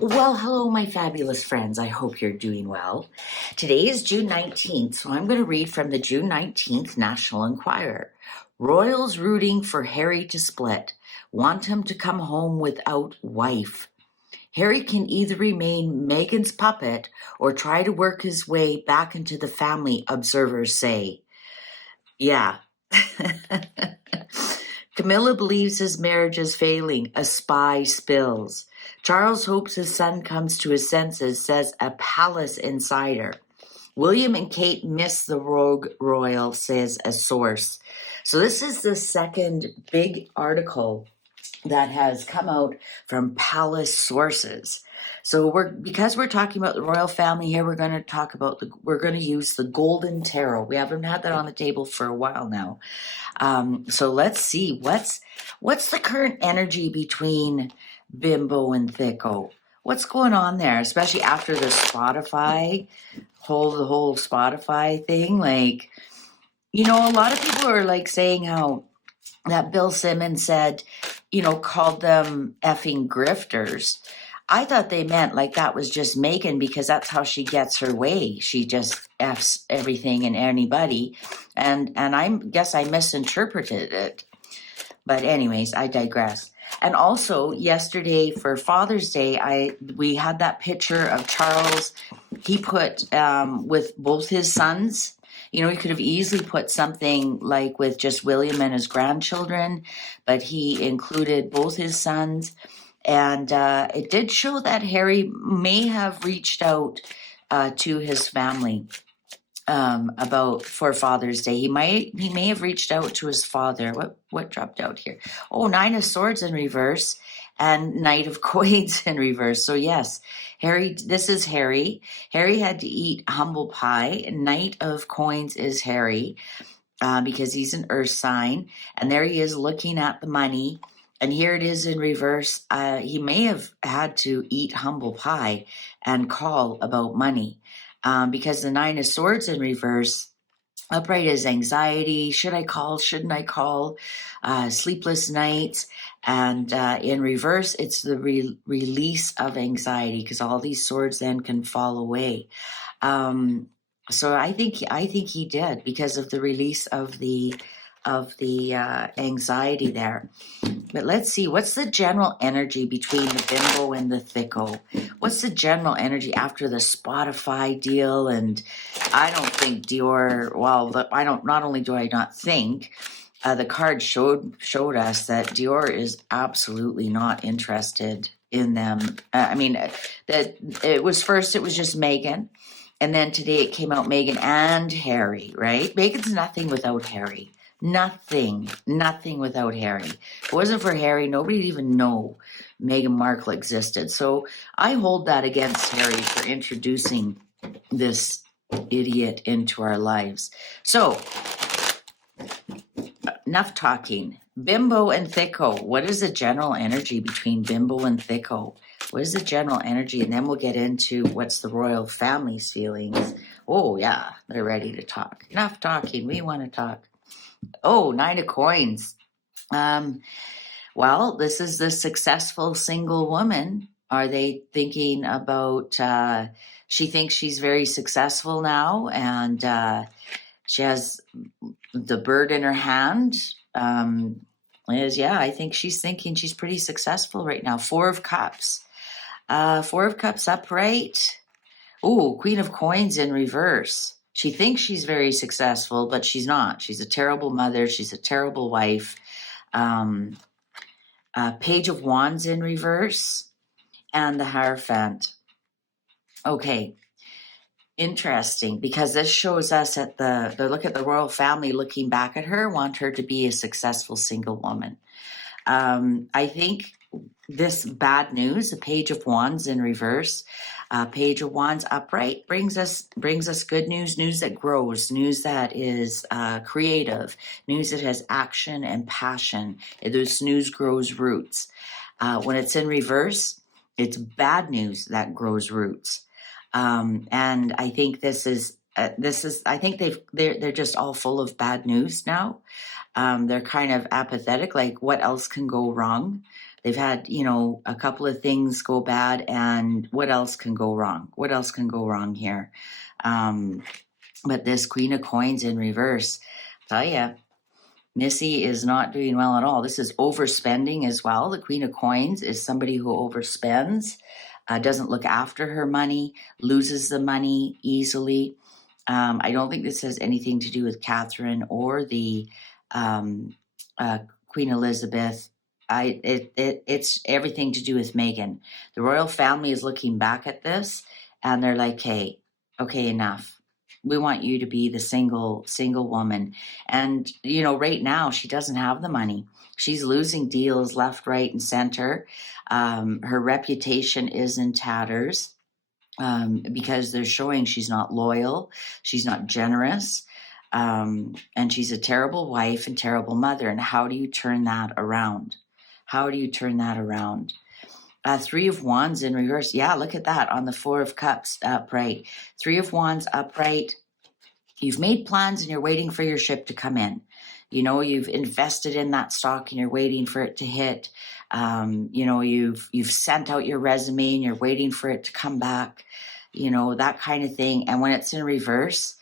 Well, hello, my fabulous friends. I hope you're doing well. Today is June 19th, so I'm going to read from the June 19th National Enquirer. Royals rooting for Harry to split. Want him to come home without wife. Harry can either remain Meghan's puppet or try to work his way back into the family, observers say. Yeah. Camilla believes his marriage is failing. A spy spills. Charles hopes his son comes to his senses, says a palace insider. William and Kate miss the rogue royal, says a source. So this is the second big article that has come out from palace sources. So because we're talking about the royal family here, we're going to use the Golden Tarot. We haven't had that on the table for a while now. So let's see what's the current energy between Bimbo and Thicko. What's going on there, especially after the whole Spotify thing? Like, a lot of people are like saying how that Bill Simmons said, called them effing grifters. I thought they meant like that was just Meghan because that's how she gets her way. She just F's everything and anybody. And I guess I misinterpreted it. But anyways, I digress. And also yesterday for Father's Day, we had that picture of Charles. He put with both his sons. He could have easily put something like with just William and his grandchildren, but he included both his sons. And it did show that Harry may have reached out to his family for Father's Day. He may have reached out to his father. What dropped out here? Oh, Nine of Swords in reverse and Knight of Coins in reverse. So yes, Harry, this is Harry. Harry had to eat humble pie. Knight of Coins is Harry because he's an earth sign. And there he is looking at the money. And here it is in reverse. He may have had to eat humble pie and call about money because the Nine of Swords in reverse, upright is anxiety. Should I call? Shouldn't I call? Sleepless nights. And in reverse, it's the release of anxiety because all these swords then can fall away. So I think he did because of the release of the anxiety there. But let's see, what's the general energy between the Bimbo and the Thicko? What's the general energy after the Spotify deal? And I don't think Dior, not only do I not think, the card showed us that Dior is absolutely not interested in them. That it was just Meghan. And then today it came out Meghan and Harry, right? Meghan's nothing without Harry. Nothing without Harry. If it wasn't for Harry, nobody'd even know Meghan Markle existed. So I hold that against Harry for introducing this idiot into our lives. So, enough talking. Bimbo and Thicko. What is the general energy between Bimbo and Thicko? What is the general energy? And then we'll get into what's the royal family's feelings. Oh, yeah, they're ready to talk. Enough talking. We want to talk. Oh, Nine of Coins. Well, this is the successful single woman. Are they thinking about, she thinks she's very successful now and she has the bird in her hand. I think she's thinking she's pretty successful right now. Four of Cups. Four of Cups upright. Oh, Queen of Coins in reverse. She thinks she's very successful, but she's not. She's a terrible mother. She's a terrible wife. Page of Wands in reverse and the Hierophant. Okay, interesting, because this shows us the look at the royal family looking back at her, want her to be a successful single woman. I think this bad news, the Page of Wands in reverse, Page of Wands upright, brings us good news that grows, news that is creative, news that has action and passion. This news grows roots. When it's in reverse, it's bad news that grows roots. And I think I think they're just all full of bad news now. They're kind of apathetic, like what else can go wrong? They've had, you know, a couple of things go bad, and what else can go wrong? What else can go wrong here? But this Queen of Coins in reverse, tell ya, Missy is not doing well at all. This is overspending as well. The Queen of Coins is somebody who overspends, doesn't look after her money, loses the money easily. I don't think this has anything to do with Catherine or the Queen Elizabeth. It's everything to do with Meghan. The royal family is looking back at this and they're like, hey, okay, enough. We want you to be the single woman. And, you know, right now she doesn't have the money. She's losing deals left, right, and center. Her reputation is in tatters because they're showing she's not loyal, she's not generous, and she's a terrible wife and terrible mother. And how do you turn that around? How do you turn that around? Three of Wands in reverse. Yeah, look at that on the Four of Cups upright. Three of Wands upright. You've made plans and you're waiting for your ship to come in. You know, you've invested in that stock and you're waiting for it to hit. You know, you've sent out your resume and you're waiting for it to come back. You know, that kind of thing. And when it's in reverse,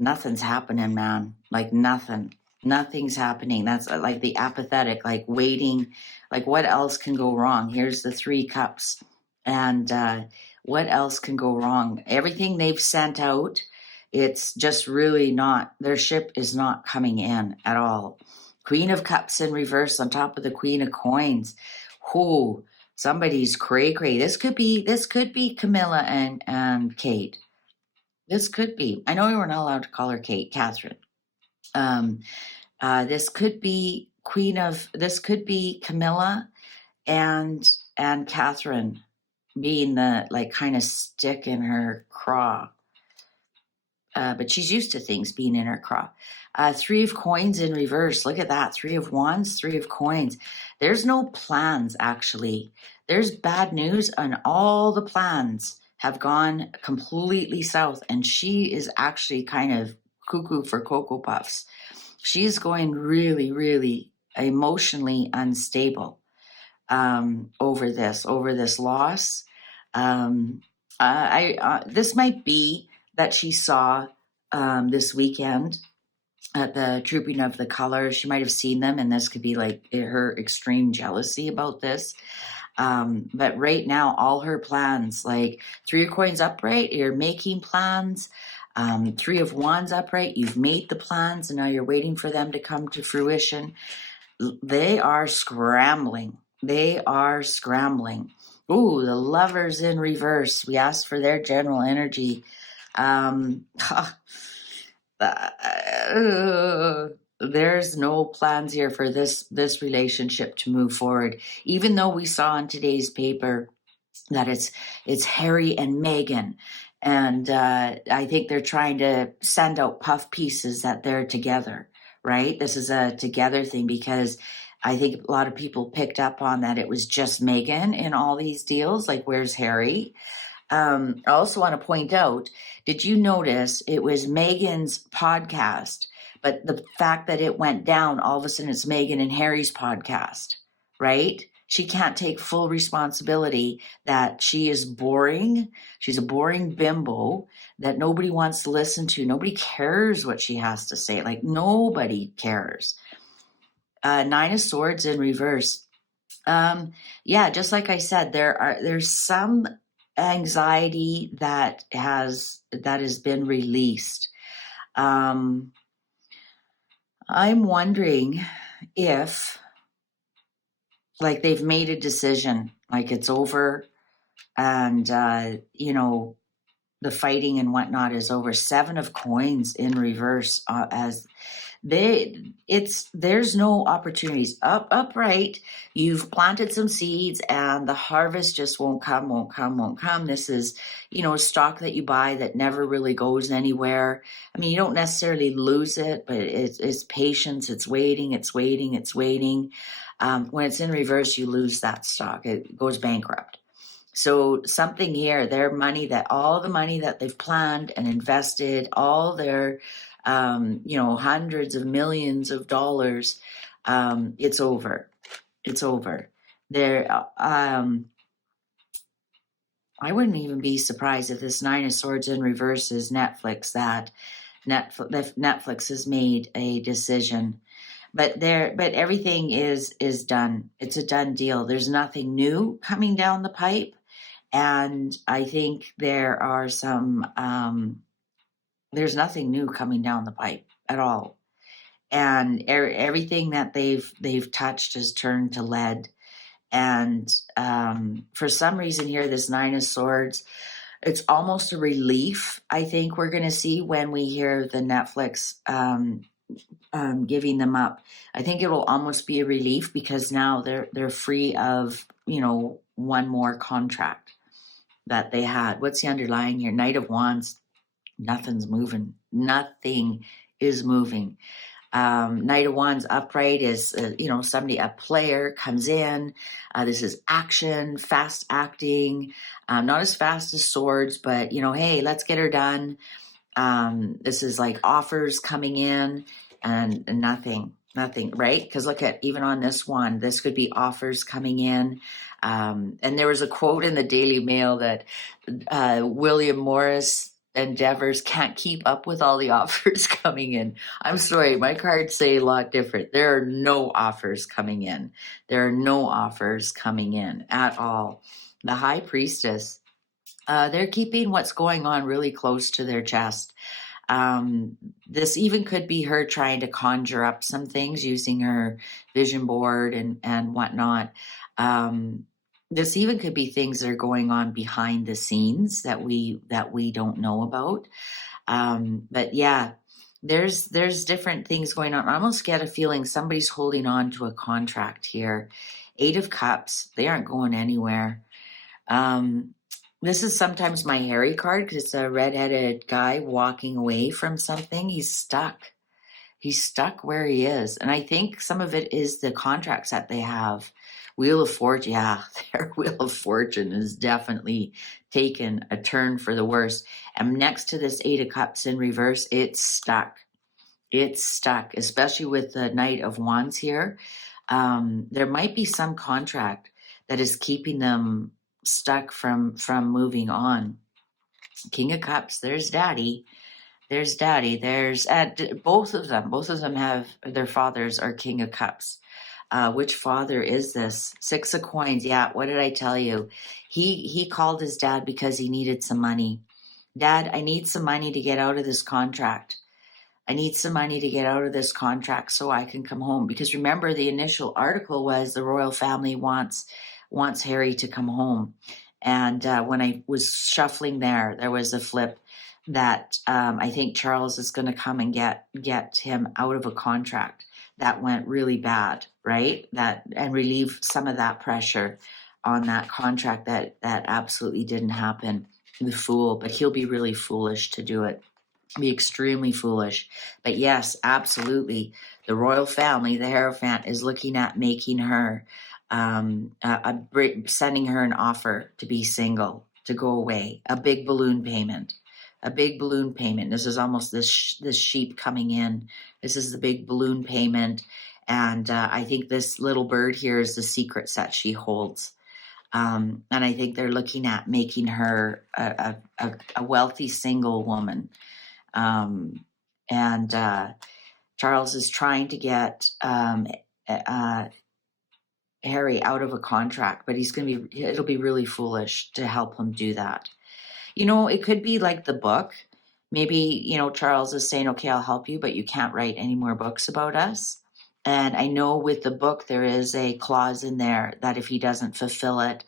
nothing's happening, man. Like nothing's happening. That's like the apathetic, like waiting. Like what else can go wrong? Here's the Three Cups. And what else can go wrong? Everything they've sent out, it's just really not, their ship is not coming in at all. Queen of Cups in reverse on top of the Queen of Coins. Whoo, somebody's cray-cray. This could be Camilla and Kate. This could be. I know we were not allowed to call her Kate, Catherine. This could be this could be Camilla and Catherine being the like kind of stick in her craw. But she's used to things being in her craw. Three of Coins in reverse. Look at that. Three of Wands, Three of Coins. There's no plans, actually. There's bad news, and all the plans have gone completely south, and she is actually kind of cuckoo for Cocoa Puffs. She's going really, really emotionally unstable over this loss. This might be that she saw this weekend at the Trooping of the Colors. She might have seen them, and this could be like her extreme jealousy about this. But right now, all her plans, like Three of Coins upright, you're making plans. Three of Wands upright, you've made the plans, and now you're waiting for them to come to fruition. They are scrambling. Ooh, the Lovers in reverse. We asked for their general energy. There's no plans here for this relationship to move forward, even though we saw in today's paper that it's Harry and Meghan, and I think they're trying to send out puff pieces that they're together, right? This is a together thing because I think a lot of people picked up on that it was just Meghan in all these deals. Like, where's Harry? I also want to point out, did you notice it was Meghan's podcast, but the fact that it went down, all of a sudden it's Meghan and Harry's podcast, right? She can't take full responsibility that she is boring. She's a boring bimbo that nobody wants to listen to. Nobody cares what she has to say. Like, nobody cares. Nine of Swords in reverse. Yeah, just like I said, there's some anxiety that has been released. I'm wondering if, like, they've made a decision, like it's over, and you know, the fighting and whatnot is over. Seven of Coins in reverse, as there's no opportunities. Upright, you've planted some seeds and the harvest just won't come. This is, you know, a stock that you buy that never really goes anywhere. I mean, you don't necessarily lose it, but it's patience. It's waiting. When it's in reverse, you lose that stock. It goes bankrupt. So something here, all the money that they've planned and invested, all their you know, hundreds of millions of dollars, it's over. There, I wouldn't even be surprised if this Nine of Swords in reverse is Netflix, that Netflix has made a decision. But everything is done. It's a done deal. There's nothing new coming down the pipe. And I think there are there's nothing new coming down the pipe at all. And everything that they've touched has turned to lead. And for some reason here, this Nine of Swords, it's almost a relief, I think we're going to see when we hear the Netflix giving them up. I think it will almost be a relief because now they're free of, one more contract that they had. What's the underlying here? Knight of Wands. Nothing's moving. Nothing is moving. Knight of Wands upright is, somebody, a player comes in. This is action, fast acting, not as fast as Swords, but, hey, let's get her done. This is like offers coming in and nothing, right? Because look at, even on this one, this could be offers coming in. And there was a quote in the Daily Mail that William Morris endeavors can't keep up with all the offers coming in. I'm sorry, my cards say a lot different. There are no offers coming in. There are no offers coming in at all. The High Priestess, they're keeping what's going on really close to their chest. This even could be her trying to conjure up some things using her vision board and whatnot. This even could be things that are going on behind the scenes that we don't know about. But yeah, there's different things going on. I almost get a feeling somebody's holding on to a contract here. Eight of Cups, they aren't going anywhere. This is sometimes my Harry card because it's a redheaded guy walking away from something. He's stuck. He's stuck where he is. And I think some of it is the contracts that they have. Wheel of Fortune, yeah, their Wheel of Fortune has definitely taken a turn for the worse. And next to this Eight of Cups in reverse, it's stuck. It's stuck, especially with the Knight of Wands here. There might be some contract that is keeping them stuck from moving on. King of Cups, there's Daddy. There's both of them have their fathers are King of Cups. Which father is this? Six of Coins. Yeah, what did I tell you? He called his dad because he needed some money. Dad, I need some money to get out of this contract. I need some money to get out of this contract so I can come home. Because remember, the initial article was the royal family wants Harry to come home. And when I was shuffling there was a flip that I think Charles is going to come and get him out of a contract that went really bad, right? And relieve some of that pressure on that contract that absolutely didn't happen. The Fool, but he'll be really foolish to do it. Be extremely foolish. But yes, absolutely. The royal family, the Hierophant, is looking at making her sending her an offer to be single, to go away, a big balloon payment. This is almost this sheep coming in. This is the big balloon payment. And I think this little bird here is the secrets that she holds. And I think they're looking at making her a wealthy single woman. And Charles is trying to get Harry out of a contract, but it'll be really foolish to help him do that. It could be like the book. Maybe, Charles is saying, okay, I'll help you, but you can't write any more books about us. And I know with the book, there is a clause in there that if he doesn't fulfill it,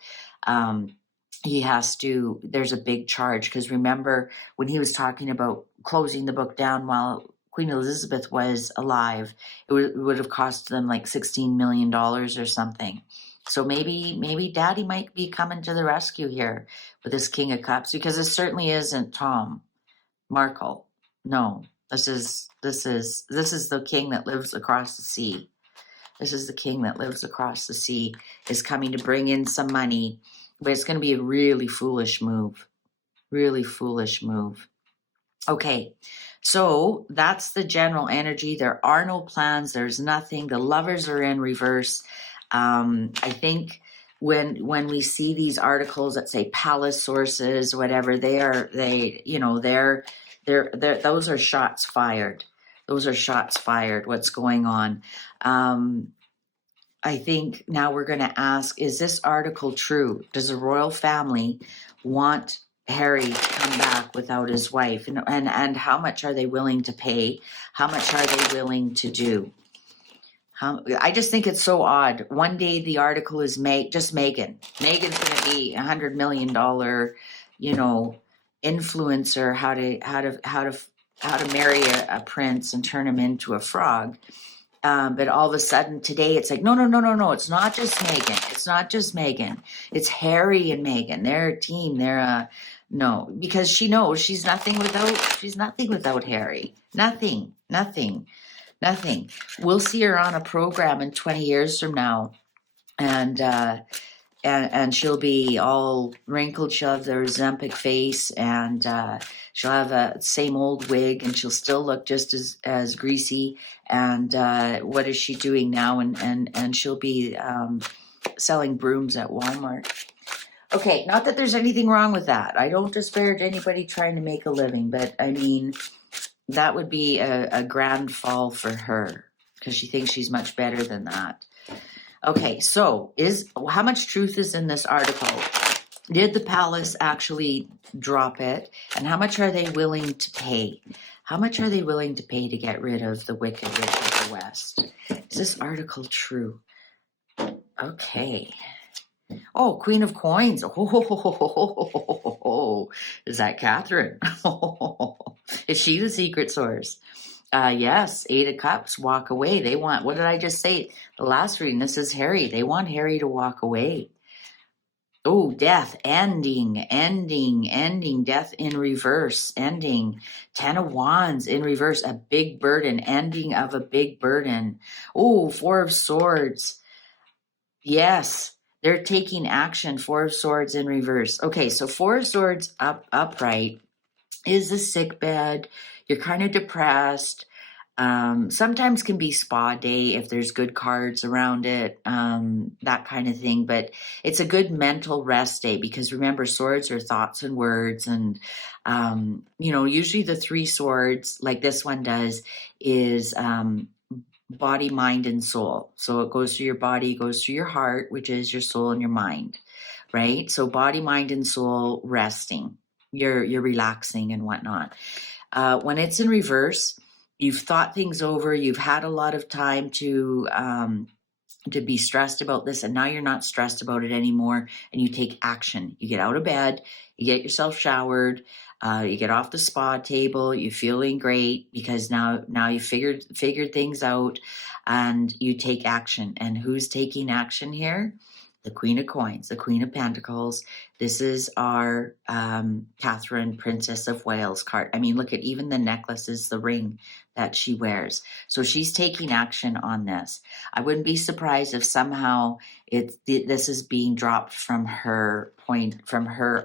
there's a big charge. Because remember, when he was talking about closing the book down while Queen Elizabeth was alive, it would have cost them like $16 million or something. So maybe Daddy might be coming to the rescue here with this King of Cups, because this certainly isn't Tom Markle. No, this is the king that lives across the sea. This is the king that lives across the sea, is coming to bring in some money, but it's going to be a really foolish move. Really foolish move. Okay, so that's the general energy. There are no plans. There's nothing. The Lovers are in reverse. I think when we see these articles that say palace sources, whatever, they're those are shots fired. Those are shots fired. What's going on? I think now we're going to ask, is this article true? Does the royal family want Harry to come back without his wife? And how much are they willing to pay? How much are they willing to do? I just think it's so odd. One day the article is just Meghan. Meghan's going to be $100 million, influencer, how to marry a prince and turn him into a frog. But all of a sudden today it's like, no. It's not just Meghan. It's not just Meghan. It's Harry and Meghan. They're a team. No, because she knows she's nothing without Harry. Nothing. We'll see her on a program in 20 years from now. And she'll be all wrinkled. She'll have the Ozempic face, and she'll have a same old wig, and she'll still look just as greasy. And what is she doing now? And she'll be selling brooms at Walmart. Okay, not that there's anything wrong with that. I don't disparage anybody trying to make a living, but I mean, that would be a grand fall for her because she thinks she's much better than that. Okay, so how much truth is in this article? Did the palace actually drop it? And how much are they willing to pay? How much are they willing to pay to get rid of the Wicked Witch of the West? Is this article true? Okay. Oh, Queen of Coins. Oh, is that Catherine? Is she the secret source? Yes, 8 of Cups, walk away. They want, what did I just say? The last reading, this is Harry. They want Harry to walk away. Oh, death, ending, death in reverse, ending. 10 of Wands in reverse, a big burden, ending of a big burden. Oh, 4 of Swords. Yes, they're taking action. 4 of Swords in reverse. Okay, so 4 of Swords upright is a sick bed. You're kind of depressed. Sometimes can be spa day if there's good cards around it, that kind of thing. But it's a good mental rest day because remember, swords are thoughts and words. And, usually the 3 swords, like this one does, is body, mind, and soul. So it goes through your body, goes through your heart, which is your soul and your mind, right? So body, mind, and soul resting. You're relaxing and whatnot. When it's in reverse, you've thought things over. You've had a lot of time to be stressed about this, and now you're not stressed about it anymore. And you take action. You get out of bed. You get yourself showered. You get off the spa table. You're feeling great because now you figured things out, and you take action. And who's taking action here? The Queen of Coins, the Queen of Pentacles. This is our Catherine, Princess of Wales card. I mean, look at even the necklaces, the ring that she wears. So she's taking action on this. I wouldn't be surprised if somehow this is being dropped from her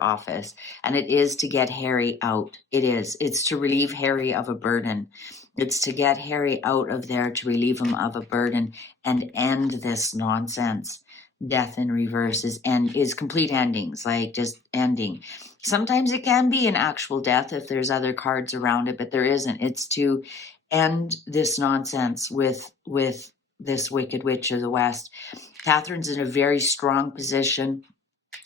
office. And it is to get Harry out. It is. It's to relieve Harry of a burden. It's to get Harry out of there, to relieve him of a burden and end this nonsense. Death in reverse is complete endings, like just ending. Sometimes it can be an actual death if there's other cards around it, but there isn't. It's to end this nonsense with this Wicked Witch of the West. Catherine's in a very strong position.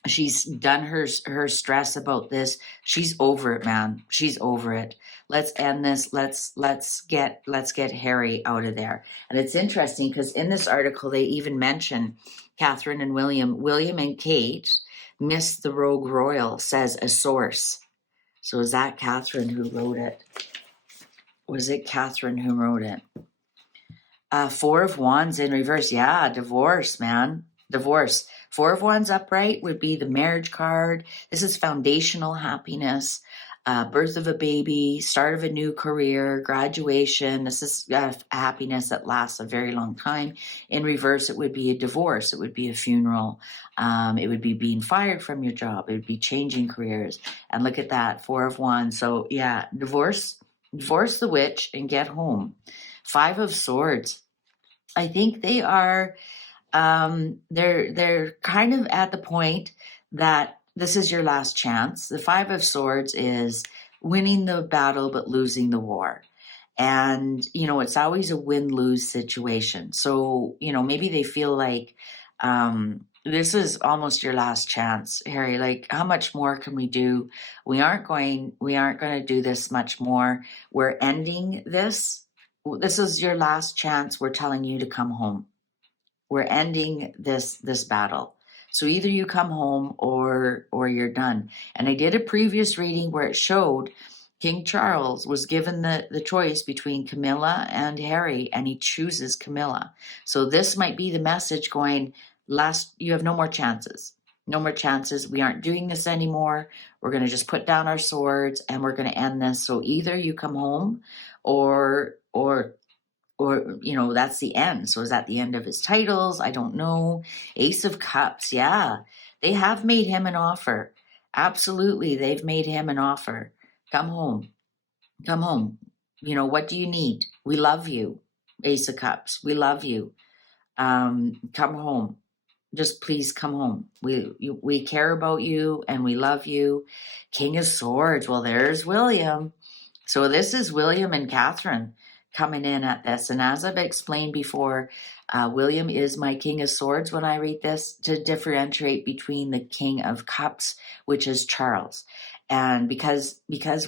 She's done her stress about this. She's over it, man. She's over it. Let's end this. Let's get Harry out of there. And it's interesting because in this article they even mention Catherine and William. William and Kate missed the Rogue Royal, says a source. So is that Catherine who wrote it? Was it Catherine who wrote it? 4 of Wands in reverse. Yeah, divorce, man. Divorce. 4 of Wands upright would be the marriage card. This is foundational happiness, birth of a baby, start of a new career, graduation. This is happiness that lasts a very long time. In reverse, it would be a divorce. It would be a funeral. It would be being fired from your job. It would be changing careers. And look at that, 4 of Wands. So yeah, divorce the witch and get home. 5 of Swords. I think they are They're kind of at the point that this is your last chance. The Five of Swords is winning the battle but losing the war. And, it's always a win-lose situation. So, maybe they feel like this is almost your last chance, Harry. Like, how much more can we do? We aren't going to do this much more. We're ending this. This is your last chance. We're telling you to come home. We're ending this battle. So either you come home or you're done. And I did a previous reading where it showed King Charles was given the choice between Camilla and Harry, and he chooses Camilla. So this might be the message going, you have no more chances. No more chances. We aren't doing this anymore. We're going to just put down our swords and we're going to end this. So either you come home or that's the end. So is that the end of his titles? I don't know. Ace of Cups. Yeah, they have made him an offer. Absolutely. They've made him an offer. Come home. Come home. What do you need? We love you. Ace of Cups. We love you. Come home. Just please come home. We care about you and we love you. King of Swords. Well, there's William. So this is William and Catherine coming in at this. And as I've explained before, William is my King of Swords when I read this, to differentiate between the King of Cups, which is Charles. And because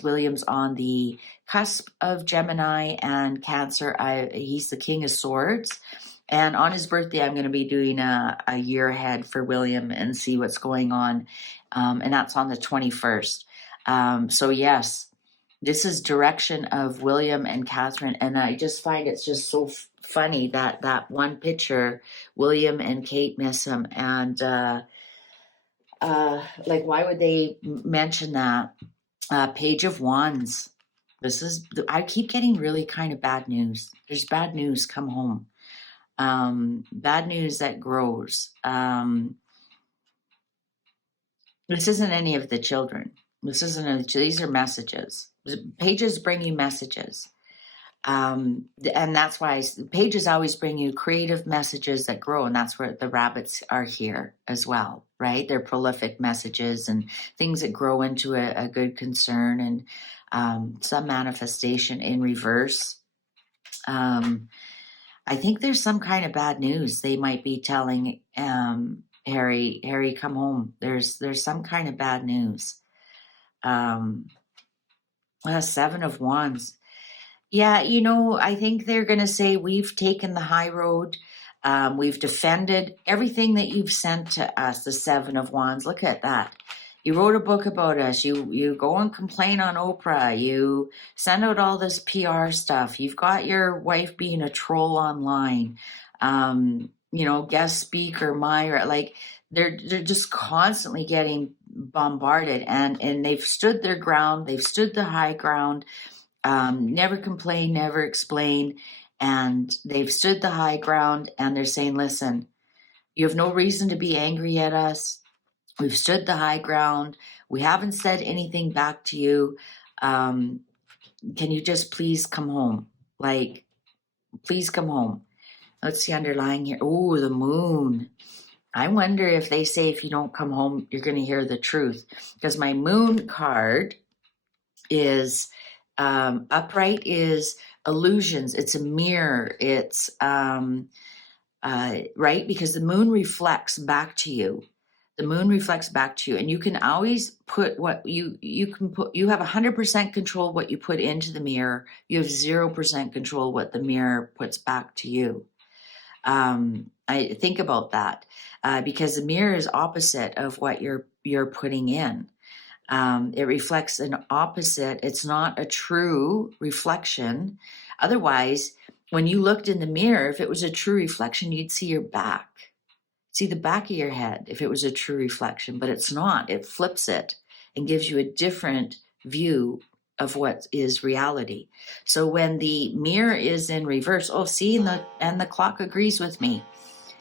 William's on the cusp of Gemini and Cancer, he's the King of Swords. And on his birthday, I'm going to be doing a year ahead for William and see what's going on. And that's on the 21st. So yes, this is direction of William and Catherine. And I just find it's just so funny that one picture, William and Kate miss him. And why would they mention that? Page of Wands. I keep getting really kind of bad news. There's bad news. Come home. Bad news that grows. This isn't any of the children. These are messages. Pages bring you messages. And that's why pages always bring you creative messages that grow. And that's where the rabbits are here as well, right? They're prolific messages and things that grow into a good concern and some manifestation in reverse. I think there's some kind of bad news they might be telling Harry, come home. There's some kind of bad news. Seven of Wands. Yeah, I think they're going to say we've taken the high road. We've defended everything that you've sent to us, the Seven of Wands. Look at that. You wrote a book about us. You go and complain on Oprah. You send out all this PR stuff. You've got your wife being a troll online. Guest speaker Myra. Like they're just constantly getting bombarded, and they've stood their ground. They've stood the high ground. Never complain, never explain. And they've stood the high ground, and they're saying, listen, you have no reason to be angry at us. We've stood the high ground. We haven't said anything back to you. Can you just please come home? Like, please come home. Let's see underlying here. Oh, the moon. I wonder if they say if you don't come home, you're going to hear the truth. Because my moon card is upright is illusions. It's a mirror. It's right, because the moon reflects back to you. The moon reflects back to you, and you can always put what you can put. You have 100% control what you put into the mirror. You have 0% control what the mirror puts back to you. I think about that because the mirror is opposite of what you're putting in. It reflects an opposite. It's not a true reflection. Otherwise, when you looked in the mirror, if it was a true reflection, you'd see your back. See the back of your head if it was a true reflection, but it's not. It flips it and gives you a different view of what is reality. So when the mirror is in reverse, and the clock agrees with me.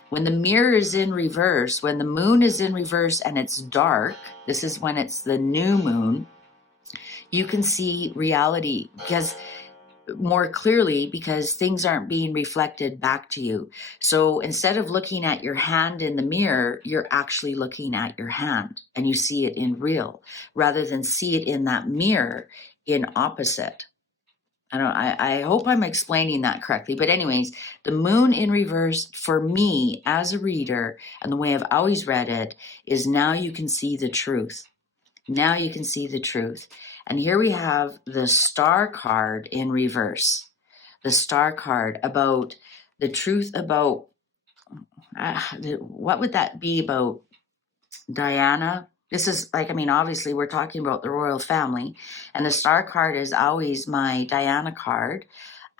When the mirror is in reverse, when the moon is in reverse and it's dark, this is when it's the new moon, you can see reality, because more clearly because things aren't being reflected back to you. So instead of looking at your hand in the mirror, you're actually looking at your hand and you see it in real rather than see it in that mirror in opposite. I hope I'm explaining that correctly. But anyways, the moon in reverse for me as a reader, and the way I've always read it, is now you can see the truth. Now you can see the truth. And here we have the star card in reverse. The star card about the truth about, what would that be about Diana? This is like, I mean, obviously we're talking about the royal family, and the star card is always my Diana card,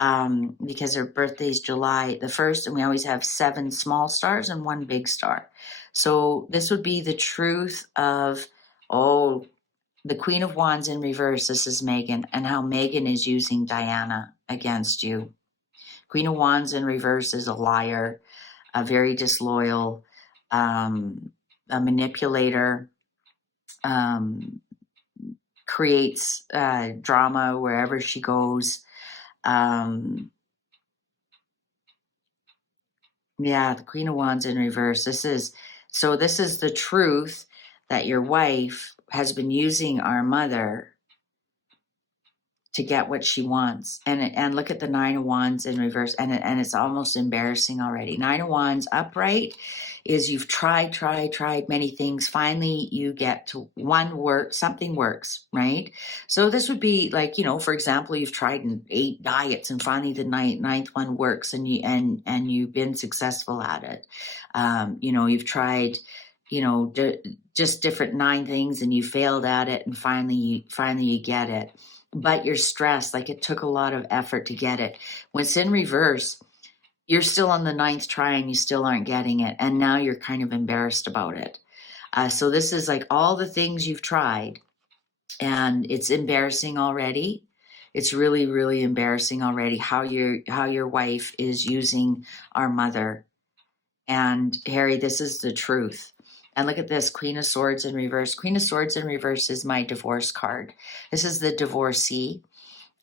because her birthday is July the 1st, and we always have 7 small stars and 1 big star. So this would be the truth of, oh, the Queen of Wands in reverse. This is Meghan, and how Meghan is using Diana against you. Queen of Wands in reverse is a liar, a very disloyal, a manipulator, creates drama wherever she goes. Yeah, the Queen of Wands in reverse. This is the truth that your wife has been using our mother to get what she wants. And look at the 9 of Wands in reverse, and it's almost embarrassing already. 9 of Wands upright is you've tried many things. Finally, you get to one work, something works, right? So this would be like, for example, you've tried 8 diets, and finally the ninth one works, and you've been successful at it. You've tried, just different 9 things, and you failed at it, and finally you get it. But you're stressed, like it took a lot of effort to get it. When it's in reverse, you're still on the 9th try and you still aren't getting it. And now you're kind of embarrassed about it. So this is like all the things you've tried, and it's embarrassing already. It's really, really embarrassing already how your wife is using our mother. And Harry, this is the truth. And look at this, Queen of Swords in reverse. Queen of Swords in reverse is my divorce card. This is the divorcee.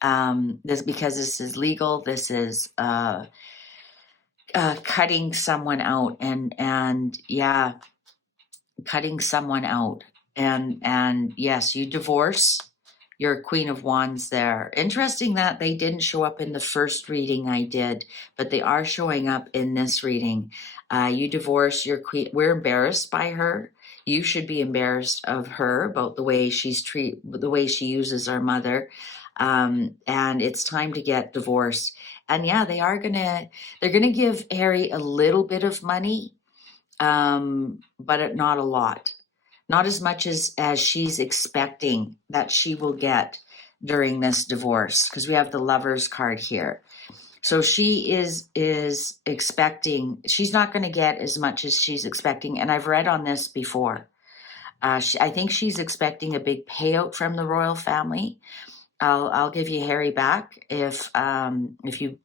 Because this is legal. This is cutting someone out, and yeah, cutting someone out. And yes, you divorce your Queen of Wands there. Interesting that they didn't show up in the first reading I did, but they are showing up in this reading. You divorce your queen. We're embarrassed by her. You should be embarrassed of her about the way the way she uses our mother. And it's time to get divorced. And yeah, they're gonna give Harry a little bit of money, but not a lot. Not as much as she's expecting that she will get during this divorce, because we have the Lovers card here. So she is expecting, she's not going to get as much as she's expecting. And I've read on this before. I think she's expecting a big payout from the royal family. I'll give you Harry back if you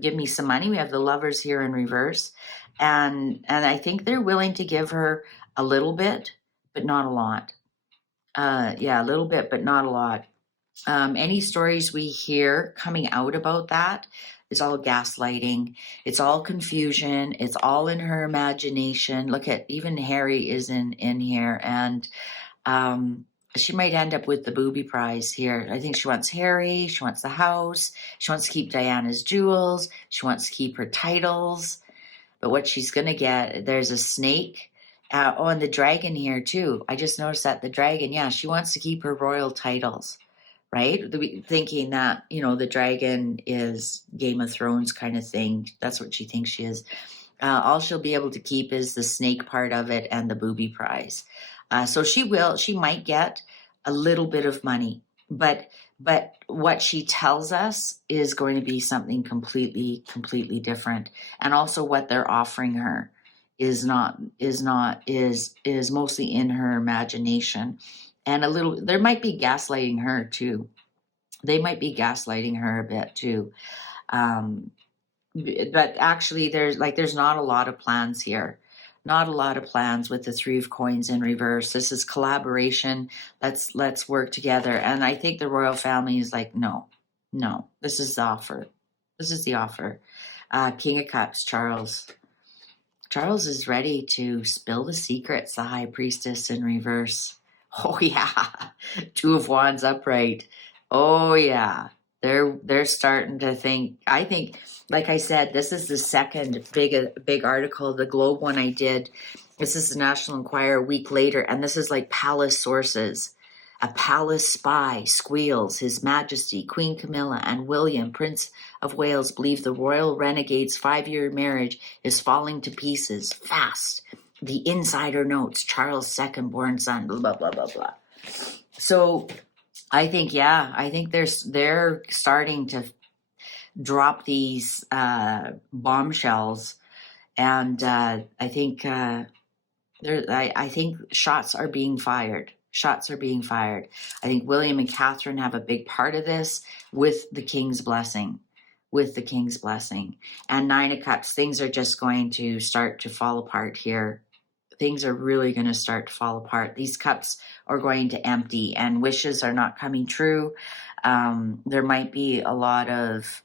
give me some money. We have the Lovers here in reverse, and I think they're willing to give her a little bit, but not a lot. Yeah, a little bit, but not a lot. Any stories we hear coming out about that is all gaslighting. It's all confusion. It's all in her imagination. Look at, even Harry is in here, and she might end up with the booby prize here. I think she wants Harry. She wants the house. She wants to keep Diana's jewels. She wants to keep her titles. But what she's going to get, there's a snake. And the dragon here too. I just noticed that the dragon, yeah, she wants to keep her royal titles, right? Thinking that, the dragon is Game of Thrones kind of thing. That's what she thinks she is. All she'll be able to keep is the snake part of it and the booby prize. So she might get a little bit of money, but what she tells us is going to be something completely different. And also what they're offering her is mostly in her imagination, and there might be gaslighting her too. They might be gaslighting her a bit too. But actually there's not a lot of plans here. Not a lot of plans with the 3 of coins in reverse. This is collaboration. Let's work together. And I think the royal family is like, no, No, this is the offer. This is the offer. King of Cups, Charles. Charles is ready to spill the secrets, the High Priestess in reverse. Oh yeah. Two of Wands upright. Oh yeah. They're starting to think. I think, like I said, this is the second big article. The Globe one I did. This is the National Enquirer a week later, and this is like palace sources. A palace spy squeals His Majesty Queen Camilla and William, Prince of Wales, believe the royal renegade's 5-year marriage is falling to pieces fast. The insider notes Charles' second-born son, blah, blah, blah, blah, blah. So I think, they're starting to drop these bombshells, and I think shots are being fired. Shots are being fired. I think William and Catherine have a big part of this with the King's blessing. With the King's blessing. And 9 of Cups, things are just going to start to fall apart here. Things are really going to start to fall apart. These cups are going to empty and wishes are not coming true. There might be a lot of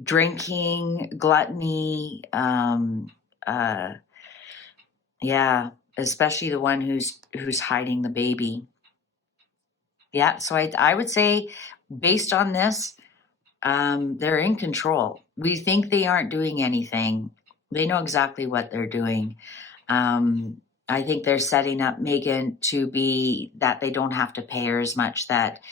drinking, gluttony, especially the one who's hiding the baby. Yeah, so I would say, based on this, they're in control. We think they aren't doing anything. They know exactly what they're doing. I think they're setting up Meghan to be that they don't have to pay her as much, that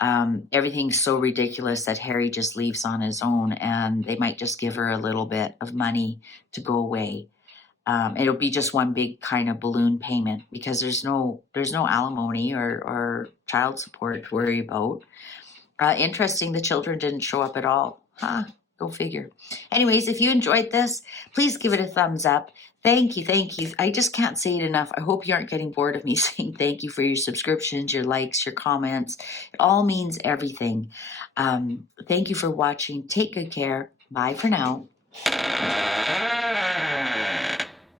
everything's so ridiculous that Harry just leaves on his own, and they might just give her a little bit of money to go away. It'll be just one big kind of balloon payment because there's no alimony or child support to worry about. Interesting, the children didn't show up at all. Go figure. Anyways, if you enjoyed this, please give it a thumbs up. Thank you. I just can't say it enough. I hope you aren't getting bored of me saying thank you for your subscriptions, your likes, your comments. It all means everything. Thank you for watching. Take good care. Bye for now.